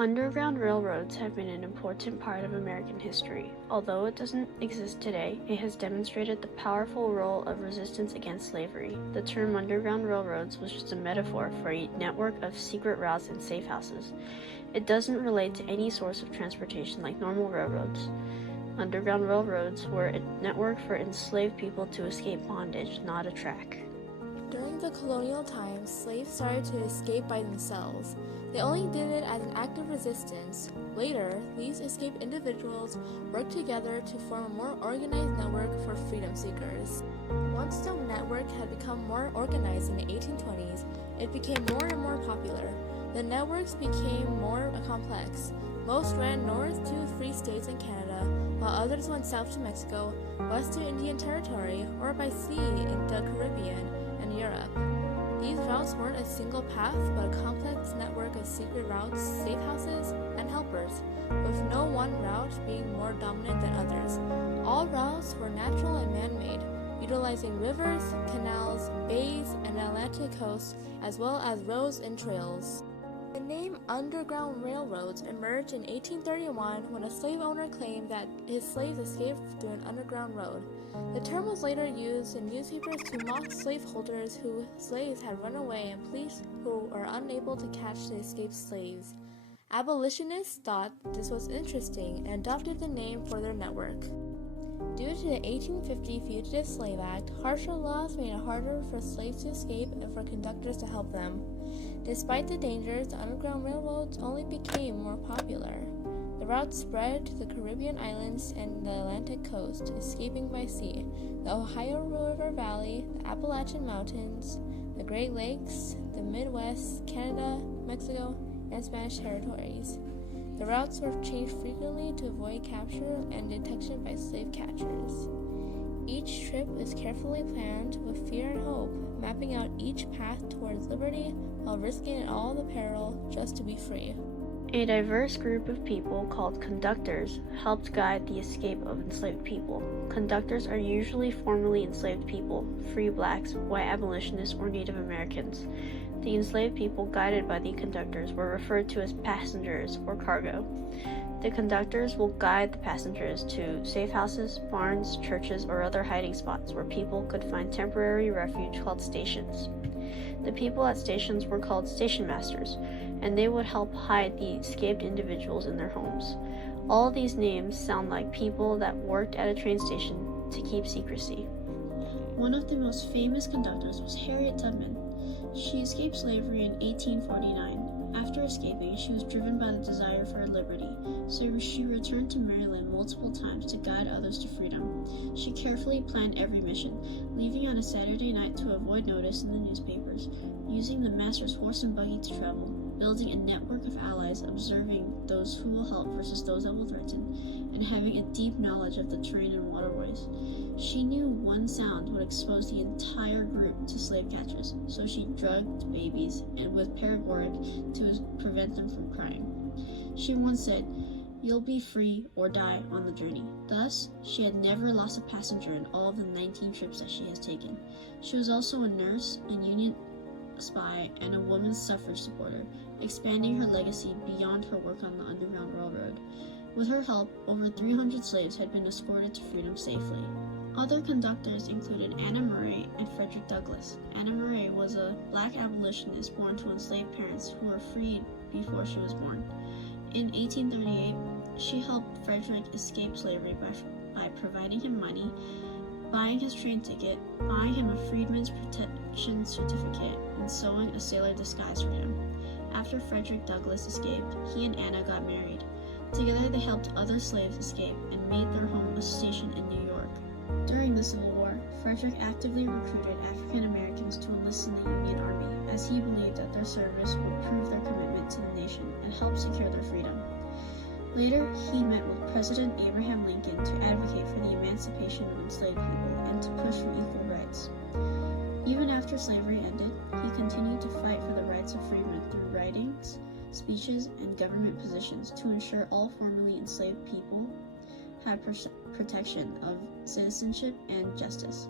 Underground railroads have been an important part of American history. Although it doesn't exist today, it has demonstrated the powerful role of resistance against slavery. The term Underground Railroads was just a metaphor for a network of secret routes and safe houses. It doesn't relate to any source of transportation like normal railroads. Underground railroads were a network for enslaved people to escape bondage, not a track. During the colonial times, slaves started to escape by themselves. They only did it as an act of resistance. Later, these escaped individuals worked together to form a more organized network for freedom seekers. Once the network had become more organized in the 1820s, it became more and more popular. The networks became more complex. Most ran north to free states in Canada, while others went south to Mexico, west to Indian Territory, or by sea in the Caribbean and Europe. These routes weren't a single path, but a complex network of secret routes, safe houses, and helpers, with no one route being more dominant than others. All routes were natural and man-made, utilizing rivers, canals, bays, and the Atlantic coast, as well as roads and trails. The name Underground Railroads emerged in 1831 when a slave owner claimed that his slaves escaped through an underground road. The term was later used in newspapers to mock slaveholders whose slaves had run away and police who were unable to catch the escaped slaves. Abolitionists thought this was interesting and adopted the name for their network. Due to the 1850 Fugitive Slave Act, harsher laws made it harder for slaves to escape and for conductors to help them. Despite the dangers, the Underground Railroads only became more popular. The route spread to the Caribbean islands and the Atlantic coast, escaping by sea, the Ohio River Valley, the Appalachian Mountains, the Great Lakes, the Midwest, Canada, Mexico, and Spanish territories. The routes were changed frequently to avoid capture and detection by slave catchers. Each trip is carefully planned with fear and hope, mapping out each path towards liberty while risking all the peril just to be free. A diverse group of people called conductors helped guide the escape of enslaved people. Conductors are usually formerly enslaved people, free blacks, white abolitionists, or Native Americans. The enslaved people guided by the conductors were referred to as passengers or cargo. The conductors will guide the passengers to safe houses, barns, churches, or other hiding spots where people could find temporary refuge called stations. The people at stations were called station masters, and they would help hide the escaped individuals in their homes. All these names sound like people that worked at a train station to keep secrecy. One of the most famous conductors was Harriet Tubman. She escaped slavery in 1849. After escaping, she was driven by the desire for liberty, so she returned to Maryland multiple times to guide others to freedom. She carefully planned every mission, leaving on a Saturday night to avoid notice in the newspapers, using the master's horse and buggy to travel, building a network of allies, observing those who will help versus those that will threaten, and having a deep knowledge of the terrain and waterways. She knew one sound would expose the entire group to slave catchers, so she drugged babies and with paregoric to prevent them from crying. She once said, "You'll be free or die on the journey." Thus, she had never lost a passenger in all of the 19 trips that she has taken. She was also a nurse, a Union spy, and a women's suffrage supporter, expanding her legacy beyond her work on the Underground Railroad. With her help, over 300 slaves had been escorted to freedom safely. Other conductors included Anna Murray and Frederick Douglass. Anna Murray was a black abolitionist born to enslaved parents who were freed before she was born. In 1838, she helped Frederick escape slavery by providing him money, buying his train ticket, buying him a freedman's protection certificate, and sewing a sailor disguise for him. After Frederick Douglass escaped, he and Anna got married. Together they helped other slaves escape and made their home a station in New York. During the Civil War, Frederick actively recruited African Americans to enlist in the Union Army, as he believed that their service would prove their commitment to the nation and help secure their freedom. Later, he met with President Abraham Lincoln to advocate for the emancipation of enslaved people and to push for equal rights. Even after slavery ended, he continued to fight for the rights of freedmen through writings, speeches, and government positions to ensure all formerly enslaved people had protection of citizenship and justice.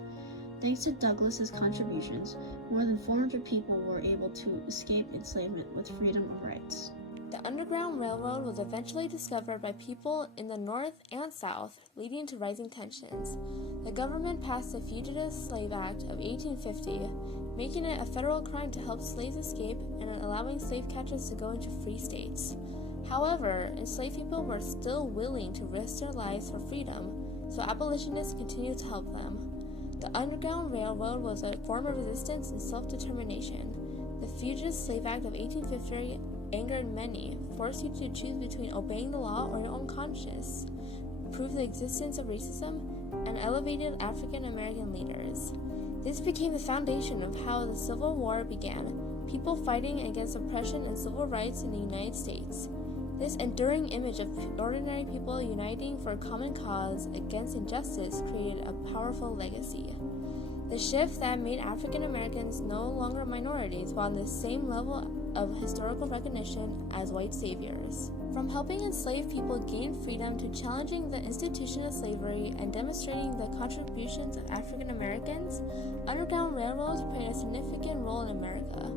Thanks to Douglass's contributions, more than 400 people were able to escape enslavement with freedom of rights. The Underground Railroad was eventually discovered by people in the North and South, leading to rising tensions. The government passed the Fugitive Slave Act of 1850, making it a federal crime to help slaves escape and allowing slave catchers to go into free states. However, enslaved people were still willing to risk their lives for freedom, so abolitionists continued to help them. The Underground Railroad was a form of resistance and self-determination. The Fugitive Slave Act of 1850 angered many, forced you to choose between obeying the law or your own conscience, proved the existence of racism, and elevated African American leaders. This became the foundation of how the Civil War began, people fighting against oppression and civil rights in the United States. This enduring image of ordinary people uniting for a common cause against injustice created a powerful legacy. The shift that made African Americans no longer minorities while on the same level of historical recognition as white saviors. From helping enslaved people gain freedom to challenging the institution of slavery and demonstrating the contributions of African Americans, Underground Railroads played a significant role in America.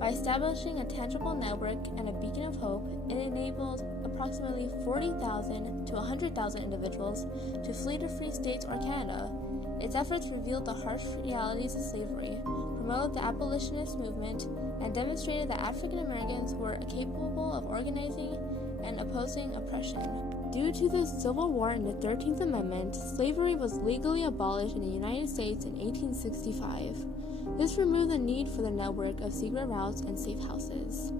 By establishing a tangible network and a beacon of hope, it enabled approximately 40,000 to 100,000 individuals to flee to free states or Canada. Its efforts revealed the harsh realities of slavery, promoted the abolitionist movement, and demonstrated that African Americans were capable of organizing and opposing oppression. Due to the Civil War and the 13th Amendment, slavery was legally abolished in the United States in 1865. This removed the need for the network of secret routes and safe houses.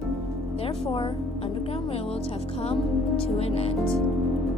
Therefore, Underground Railroads have come to an end.